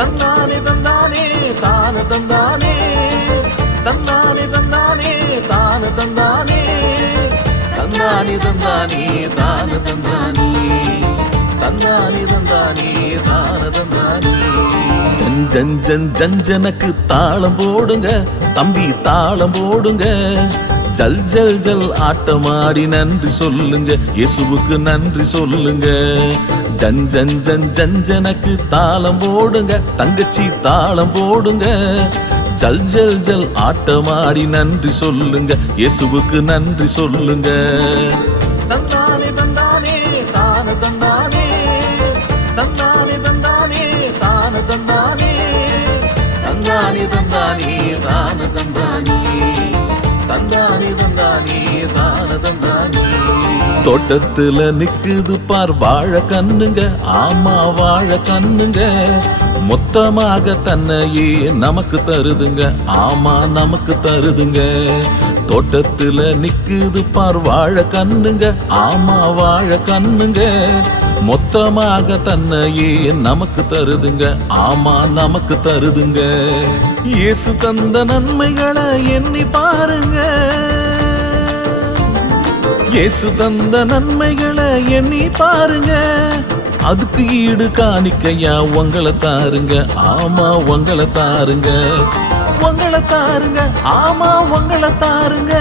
தந்தானே தந்தானே தான தந்தானே தந்தானே தந்தானே தான தந்தானே தந்தானே தந்தானே தான தந்தானே தந்தானே தந்தானே தான தந்தானே ஜன் ஜன் ஜன் ஜஞ்சனுக்கு தாளம் போடுங்க தம்பி தாளம் போடுங்க ஜல் ஜல் ஜல் ஆட்டமாடி நன்றி சொல்லுங்க இயேசுவுக்கு நன்றி சொல்லுங்க ஜன் ஜன் ஜன் ஜஞ்சனுக்கு தாளம் போடுங்க தங்கச்சி தாளம் போடுங்க ஜல் ஜல் ஜல் ஆட்டமாடி நன்றி சொல்லுங்க இயேசுவுக்கு நன்றி சொல்லுங்க தந்தானே தந்தானே தான தந்தானே தந்தானே தந்தானே தான தந்தானே தந்தானே தந்தானே தான தந்தானே தந்தானே தந்தானே தான தந்தானே தோட்டத்துல நிக்குது பார் வாழ கண்ணுங்க ஆமா வாழ கண்ணுங்க மொத்தமாக தன்னையே நமக்கு தருதுங்க ஆமா நமக்கு தருதுங்க தோட்டத்துல நிக்குது பார் வாழ கண்ணுங்க ஆமா வாழ கண்ணுங்க மொத்தமாக தன்னையே நமக்கு தருதுங்க ஆமா நமக்கு தருதுங்க இயேசு தந்த நன்மைகளை எண்ணி பாருங்க இயேசு தந்த நன்மைகளை எண்ணி பாருங்க அதுக்கு ஈடு காணிக்கையா உங்களை தாருங்க ஆமா உங்களை தாருங்க உங்களை தாருங்க ஆமா உங்களை தாருங்க